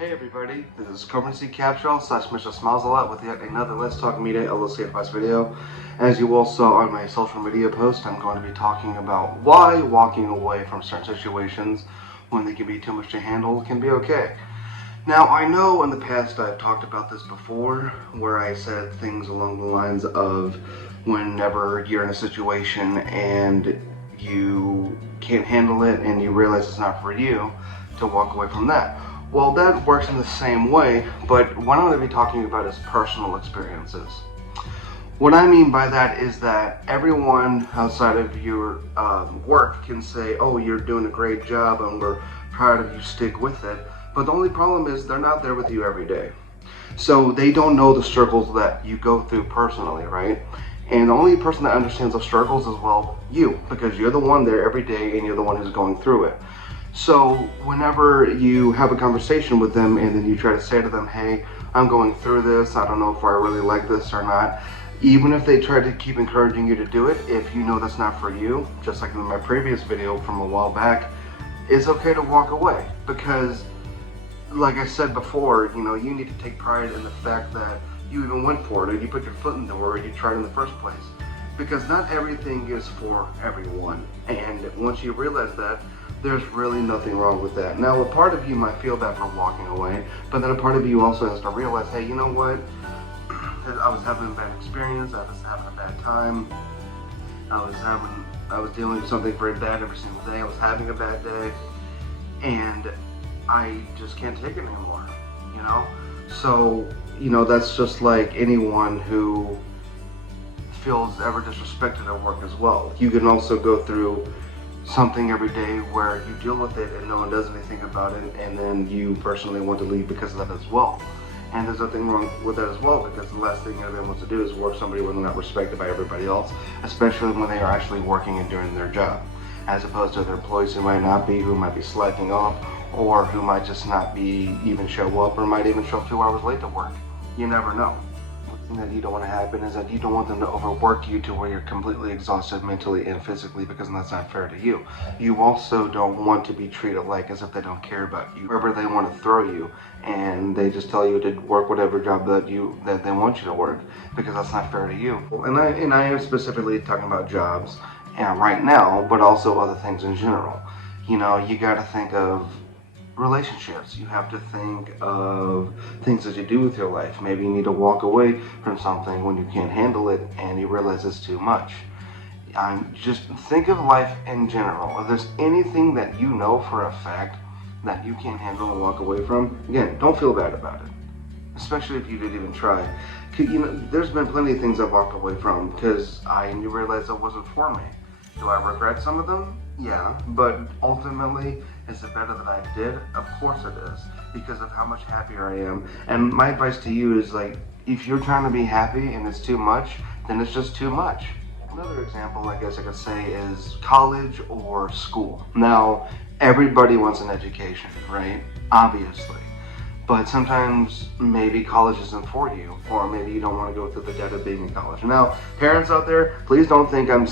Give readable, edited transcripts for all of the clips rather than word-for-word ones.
Hey everybody, this is Coburn C Capshaw / Mr. Smiles a Lot with yet another Let's Talk Media LLC advice video. As you all saw on my social media post, I'm going to be talking about why walking away from certain situations when they can be too much to handle can be okay. Now, I know in the past I've talked about this before, where I said things along the lines of whenever you're in a situation and you can't handle it and you realize it's not for you, to walk away from that. Well, that works in the same way, but what I'm going to be talking about is personal experiences. What I mean by that is that everyone outside of your work can say, oh, you're doing a great job and we're proud of you, stick with it. But the only problem is they're not there with you every day. So they don't know the struggles that you go through personally, right? And the only person that understands those struggles is, well, you, because you're the one there every day and you're the one who's going through it. So whenever you have a conversation with them and then you try to say to them, hey, I'm going through this, I don't know if I really like this or not, even if they try to keep encouraging you to do it, if you know that's not for you, just like in my previous video from a while back, it's okay to walk away. Because like I said before, you need to take pride in the fact that you even went for it, or you put your foot in the door, or you tried in the first place. Because not everything is for everyone. And once you realize that, there's really nothing wrong with that. Now, a part of you might feel bad for walking away, but then a part of you also has to realize, hey, you know what? I was having a bad experience, I was having a bad time, I was dealing with something very bad every single day, I was having a bad day, and I just can't take it anymore, So, that's just like anyone who feels ever disrespected at work as well. You can also go through something every day where you deal with it and no one does anything about it, and then you personally want to leave because of that as well. And there's nothing wrong with that as well, because the last thing everyone wants to do is work somebody when they're not respected by everybody else, especially when they are actually working and doing their job, as opposed to other employees who might not be, who might be slacking off, or who might just not be even show up, or might even show up 2 hours late to work. You never know. The thing that you don't want to happen is that you don't want them to overwork you to where you're completely exhausted mentally and physically, because that's not fair to you. You also don't want to be treated like as if they don't care about you. Wherever they want to throw you and they just tell you to work whatever job that they want you to work, because that's not fair to you. And I am specifically talking about jobs right now, but also other things in general. You got to think of relationships. You have to think of things that you do with your life. Maybe you need to walk away from something when you can't handle it and you realize it's too much. Just think of life in general. If there's anything that you know for a fact that you can't handle and walk away from, again, don't feel bad about it, especially if you didn't even try. There's been plenty of things I've walked away from because I realized it wasn't for me. Do I regret some of them? Yeah, but ultimately, is it better that I did? Of course it is, because of how much happier I am. And my advice to you is, like, if you're trying to be happy and it's too much, then it's just too much. Another example, I guess I could say, is college or school. Now, everybody wants an education, right? Obviously. But sometimes maybe college isn't for you, or maybe you don't want to go through the debt of being in college. Now, parents out there, please don't think I'm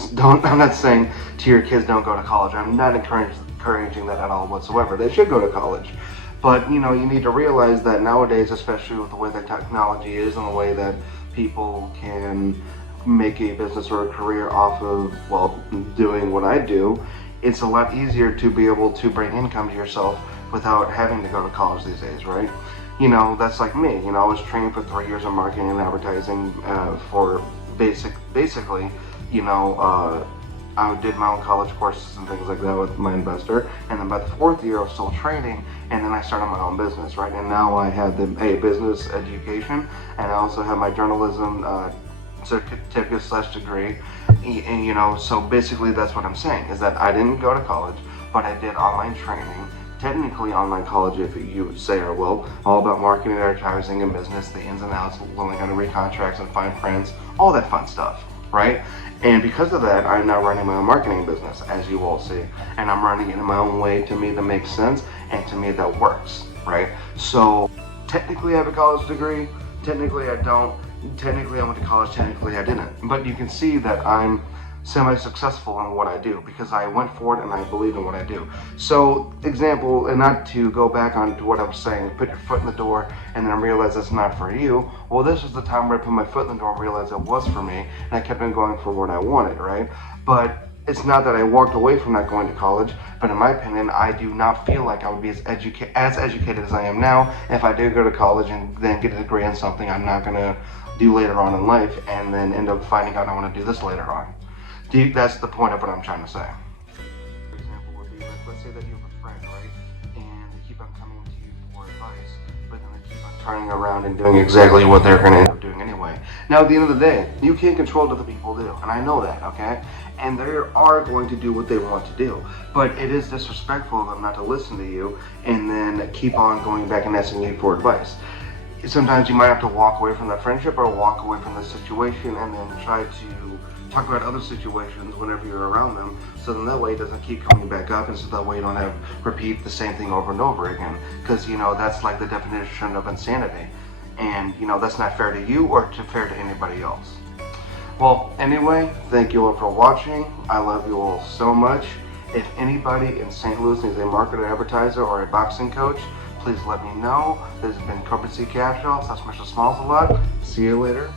not saying to your kids don't go to college. I'm not encouraging that at all whatsoever. They should go to college. But you need to realize that nowadays, especially with the way that technology is and the way that people can make a business or a career off of, well, doing what I do, it's a lot easier to be able to bring income to yourself without having to go to college these days, right? That's like me. I was trained for 3 years in marketing and advertising for basically, I did my own college courses and things like that with my investor, and then by the 4th year I was still training, and then I started my own business, right? And now I have a business education, and I also have my journalism certificate / degree, and so basically that's what I'm saying, is that I didn't go to college, but I did online training. Technically online college, if you would say, or will, all about marketing, advertising, and business, the ins and outs, learning how to read contracts and find friends, all that fun stuff, right? And because of that, I'm now running my own marketing business, as you all see, and I'm running it in my own way, to me that makes sense, and to me that works, right? So technically I have a college degree, technically I don't, technically I went to college, technically I didn't, but you can see that I'm semi-successful in what I do because I went for it and I believe in what I do. So, example, and not to go back on to what I was saying, put your foot in the door and then realize it's not for you. Well, this was the time where I put my foot in the door and realized it was for me, and I kept on going for what I wanted, right? But it's not that I walked away from not going to college, but in my opinion, I do not feel like I would be as educated as I am now if I did go to college and then get a degree in something I'm not going to do later on in life and then end up finding out I want to do this later on. That's the point of what I'm trying to say. For example, would be like, let's say that you have a friend, right? And they keep on coming to you for advice, but then they keep on turning around and doing exactly what they're going to end up doing anyway. Now, at the end of the day, you can't control what other people do, and I know that, okay? And they are going to do what they want to do. But it is disrespectful of them not to listen to you and then keep on going back and asking you for advice. Sometimes you might have to walk away from that friendship or walk away from the situation and then try to talk about other situations whenever you're around them, so then that way it doesn't keep coming back up, and so that way you don't have repeat the same thing over and over again, because that's like the definition of insanity, and that's not fair to you or fair to anybody else. Well, anyway, thank you all for watching. I love you all so much. If anybody in St. Louis needs a marketer, advertiser, or a boxing coach, please let me know. This has been Coburn C. Capshaw. That's Mr. Smalls a lot. See you later.